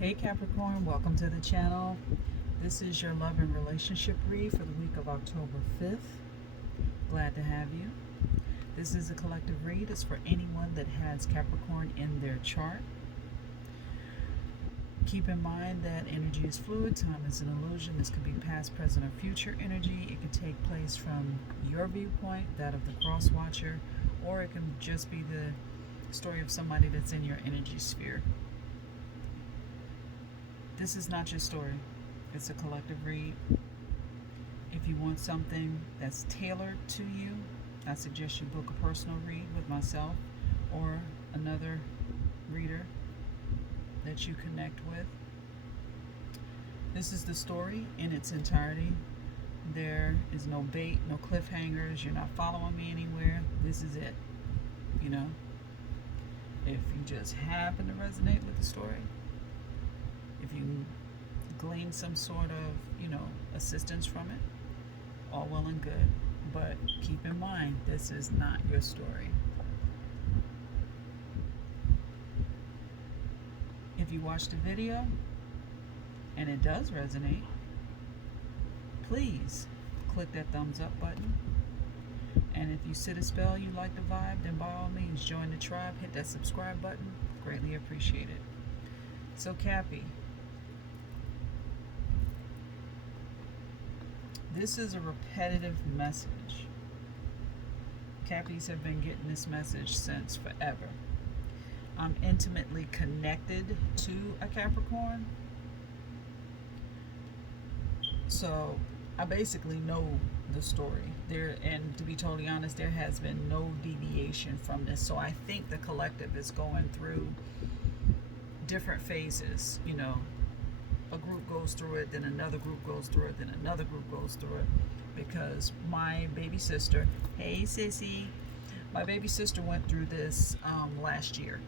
Hey Capricorn, welcome to the channel. This is your love and relationship read for the week of October 5th. Glad to have you. This is a collective read. It's for anyone that has Capricorn in their chart. Keep in mind that energy is fluid, time is an illusion. This could be past, present, or future energy. It could take place from your viewpoint, that of the cross watcher, or it can just be the story of somebody that's in your energy sphere. This is not your story. It's a collective read. If you want something that's tailored to you, I suggest you book a personal read with myself or another reader that you connect with. This is the story in its entirety. There is no bait, no cliffhangers. You're not following me anywhere. This is it. If you just happen to resonate with the story, if you glean some sort of, assistance from it, all well and good. But keep in mind, this is not your story. If you watch the video and it does resonate, please click that thumbs up button. And if you sit a spell, you like the vibe, then by all means join the tribe, hit that subscribe button. Greatly appreciate it. So Cappy, this is a repetitive message. Cappies have been getting this message since forever. I'm intimately connected to a Capricorn. So I basically know the story. And to be totally honest, there has been no deviation from this. So I think the collective is going through different phases, A group goes through it, then another group goes through it, then another group goes through it. Because my baby sister, hey sissy, my baby sister went through this last year.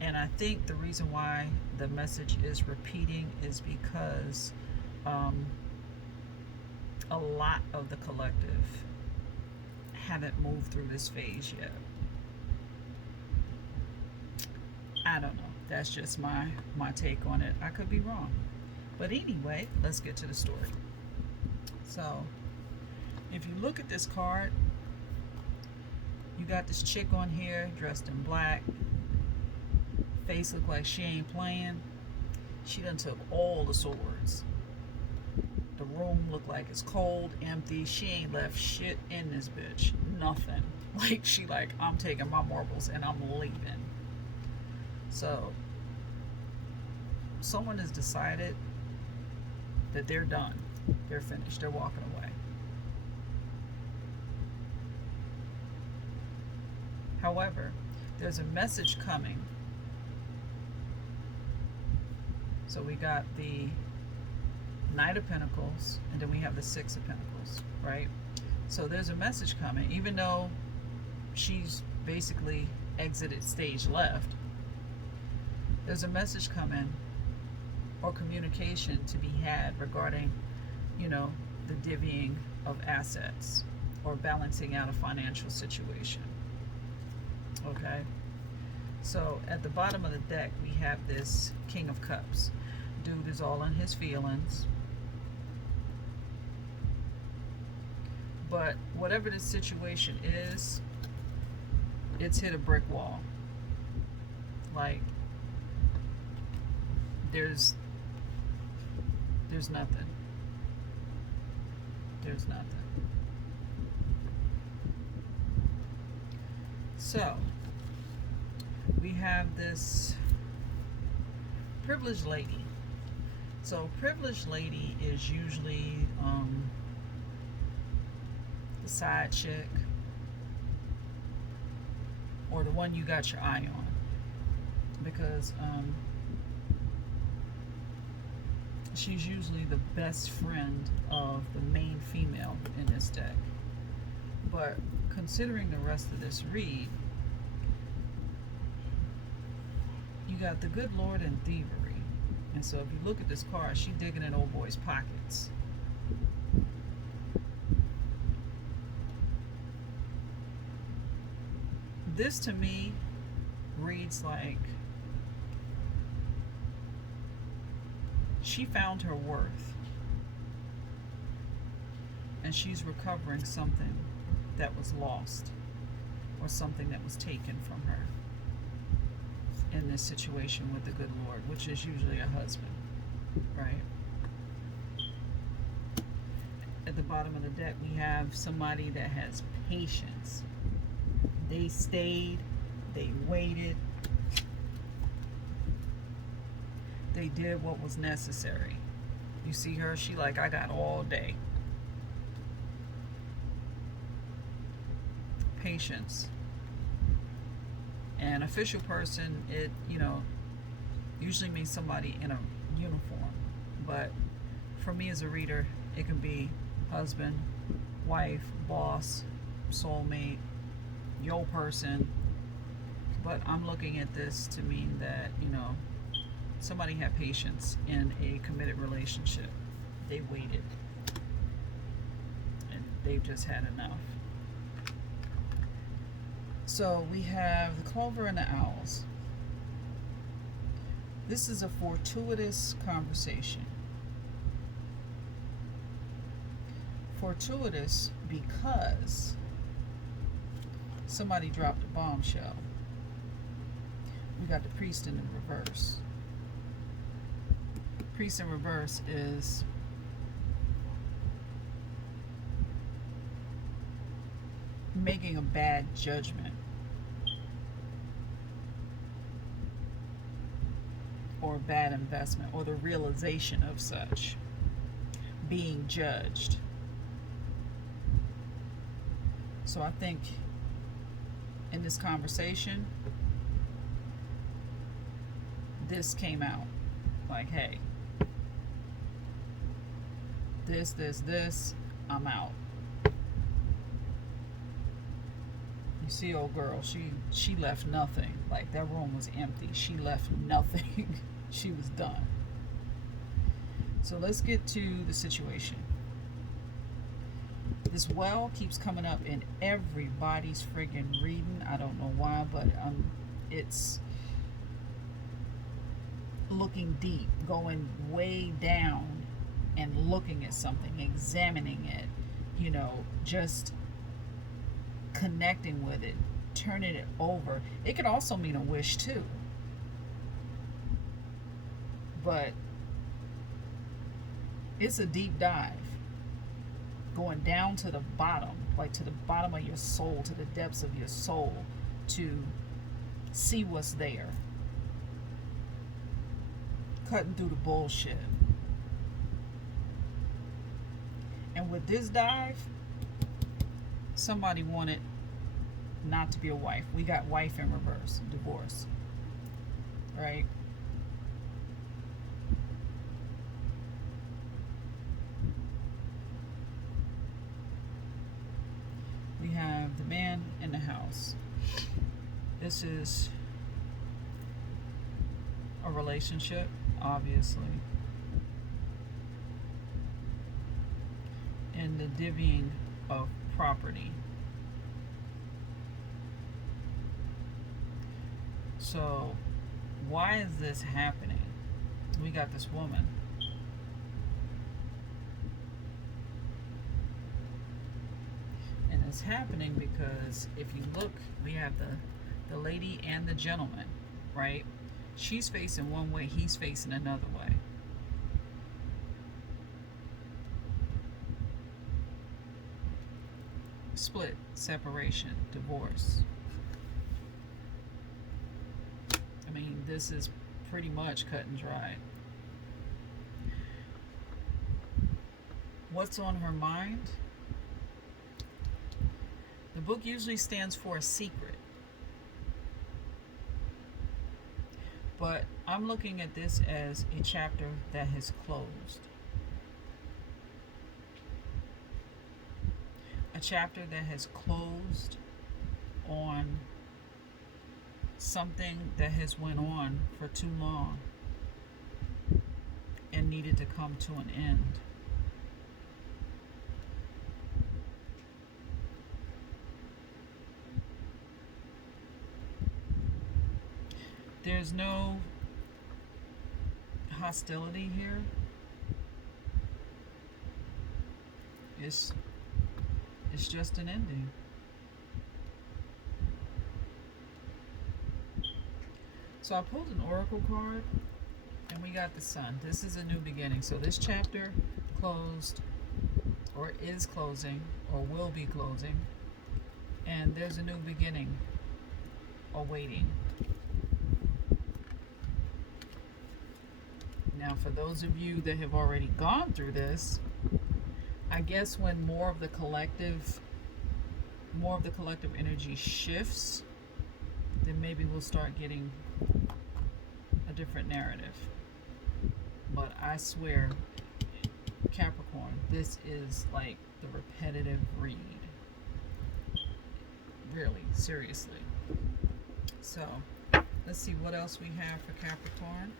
And I think the reason why the message is repeating is because a lot of the collective haven't moved through this phase yet. I don't know. That's just my take on it. I could be wrong. But anyway, let's get to the story. So, if you look at this card, you got this chick on here dressed in black. Face look like she ain't playing. She done took all the swords. The room look like it's cold, empty. She ain't left shit in this bitch. Nothing. I'm taking my marbles and I'm leaving. So, someone has decided that they're done. They're finished. They're walking away. However, there's a message coming. So we got the Knight of Pentacles, and then we have the Six of Pentacles, right? So there's a message coming, even though she's basically exited stage left. There's a message coming or communication to be had regarding, the divvying of assets or balancing out a financial situation. Okay? So at the bottom of the deck, we have this King of Cups. Dude is all in his feelings. But whatever the situation is, it's hit a brick wall. There's nothing. There's nothing. So, we have this privileged lady. So, privileged lady is usually the side chick or the one you got your eye on. Because she's usually the best friend of the main female in this deck. But considering the rest of this read, you got the Good Lord and Thievery. And so if you look at this card, she's digging in old boy's pockets. This to me reads like She found her worth, and she's recovering something that was lost or something that was taken from her in this situation with the good Lord, which is usually a husband, right? At the bottom of the deck, we have somebody that has patience. They stayed, they waited, they did what was necessary. You see her, she like, I got all day. Patience. An official person, it, usually means somebody in a uniform. But for me as a reader, it can be husband, wife, boss, soulmate, your person. But I'm looking at this to mean that, somebody had patience in a committed relationship. They waited. And they've just had enough. So we have the Clover and the Owls. This is a fortuitous conversation. Fortuitous because somebody dropped a bombshell. We got the Priest in the reverse. Priest in reverse is making a bad judgment or a bad investment, or the realization of such, being judged. So I think in this conversation, this came out like, hey, this, I'm out. You see, old girl, she left nothing. Like, that room was empty. She left nothing. She was done. So let's get to the situation. This well keeps coming up in everybody's friggin' reading. I don't know why, but it's looking deep, going way down and looking at something, examining it, just connecting with it, turning it over. It could also mean a wish too. But it's a deep dive, going down to the bottom, like to the bottom of your soul, to the depths of your soul, to see what's there. Cutting through the bullshit. And with this dive, somebody wanted not to be a wife. We got wife in reverse, divorce. Right? We have the man in the house. This is a relationship, obviously. And the divvying of property. So, why is this happening? We got this woman. And it's happening because if you look, we have the lady and the gentleman, right? She's facing one way, he's facing another way. Split, separation, divorce. I mean, this is pretty much cut and dry. What's on her mind? The book usually stands for a secret. But I'm looking at this as a chapter that has closed. A chapter that has closed on something that has went on for too long and needed to come to an end. There's no hostility here is just an ending. So I pulled an oracle card, and we got the Sun. This is a new beginning. So this chapter closed, or is closing, or will be closing, and there's a new beginning awaiting. Now, for those of you that have already gone through this, I guess when more of the collective energy shifts, then maybe we'll start getting a different narrative. But I swear, Capricorn, this is like the repetitive read. Really, seriously. So, let's see what else we have for Capricorn.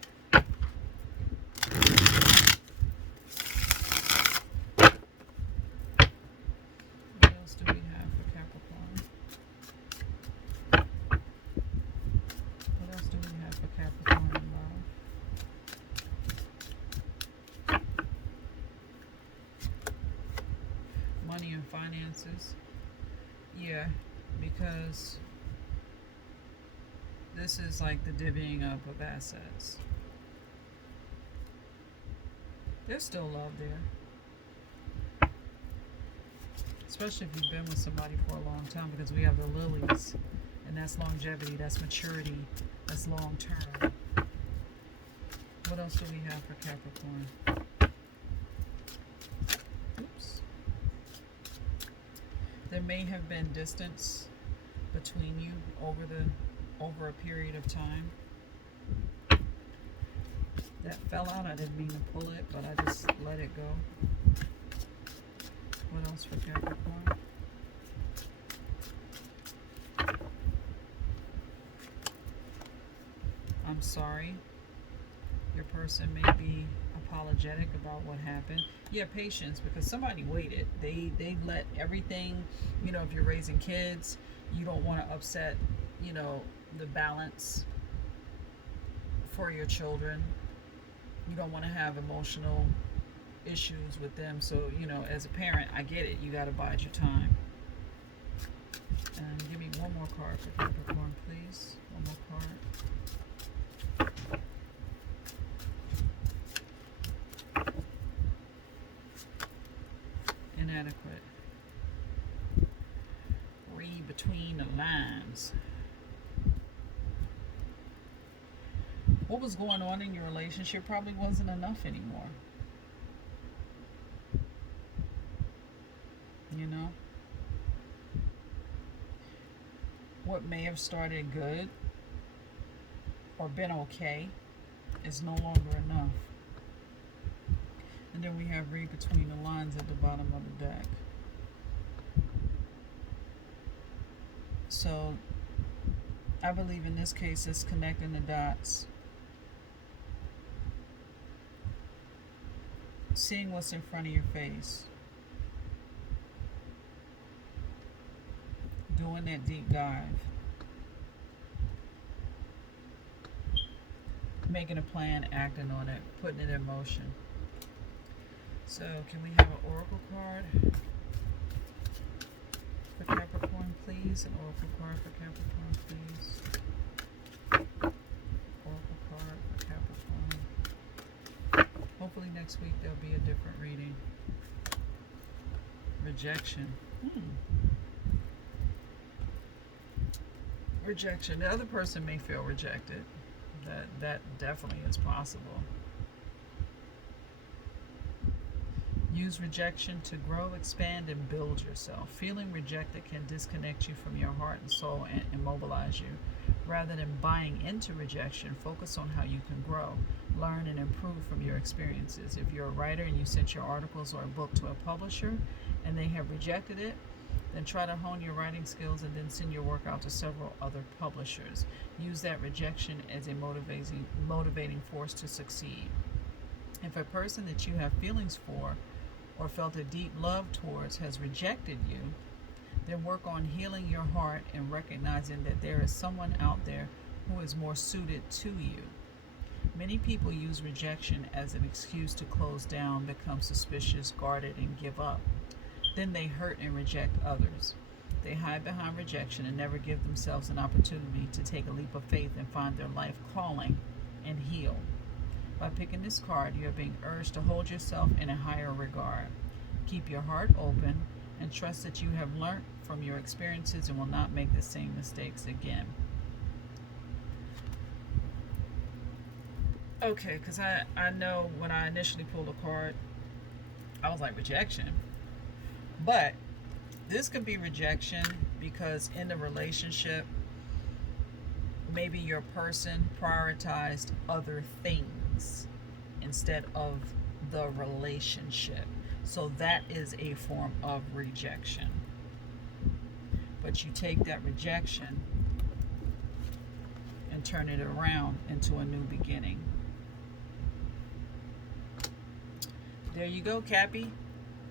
What else do we have for Capricorn? What else do we have for Capricorn in love? Money and finances. Yeah, because this is like the divvying up of assets. There's still love there. Especially if you've been with somebody for a long time, because we have the lilies. And that's longevity, that's maturity, that's long term. What else do we have for Capricorn? Oops. There may have been distance between you over a period of time. That fell out. I didn't mean to pull it, but I just let it go. What else for Capricorn? I'm sorry. Your person may be apologetic about what happened. Yeah, patience, because somebody waited. They let everything, if you're raising kids, you don't want to upset, the balance for your children. You don't want to have emotional issues with them. So, as a parent, I get it. You got to bide your time. And give me one more card for Capricorn, please. One more card. Inadequate. Read between the lines. What was going on in your relationship probably wasn't enough anymore. What may have started good or been okay is no longer enough. And then we have read between the lines at the bottom of the deck. So I believe in this case it's connecting the dots. Seeing what's in front of your face. Doing that deep dive. Making a plan, acting on it, putting it in motion. So, can we have an oracle card for Capricorn, please? An oracle card for Capricorn, please. Oracle card for Capricorn. Hopefully next week there'll be a different reading. Rejection. Rejection. The other person may feel rejected. That definitely is possible. Use rejection to grow, expand, and build yourself. Feeling rejected can disconnect you from your heart and soul and immobilize you. Rather than buying into rejection, focus on how you can grow, learn, and improve from your experiences. If you're a writer and you sent your articles or a book to a publisher and they have rejected it, then try to hone your writing skills and then send your work out to several other publishers. Use that rejection as a motivating force to succeed. If a person that you have feelings for or felt a deep love towards has rejected you, then work on healing your heart and recognizing that there is someone out there who is more suited to you. Many people use rejection as an excuse to close down, become suspicious, guarded, and give up. Then they hurt and reject others. They hide behind rejection and never give themselves an opportunity to take a leap of faith and find their life calling and heal. By picking this card, you are being urged to hold yourself in a higher regard. Keep your heart open and trust that you have learned from your experiences and will not make the same mistakes again. Okay, because I know when I initially pulled a card, I was like, rejection. But this could be rejection because in the relationship, maybe your person prioritized other things instead of the relationship. So that is a form of rejection. But you take that rejection and turn it around into a new beginning. There you go, Cappy.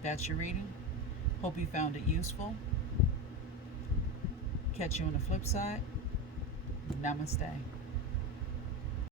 That's your reading. Hope you found it useful. Catch you on the flip side. Namaste.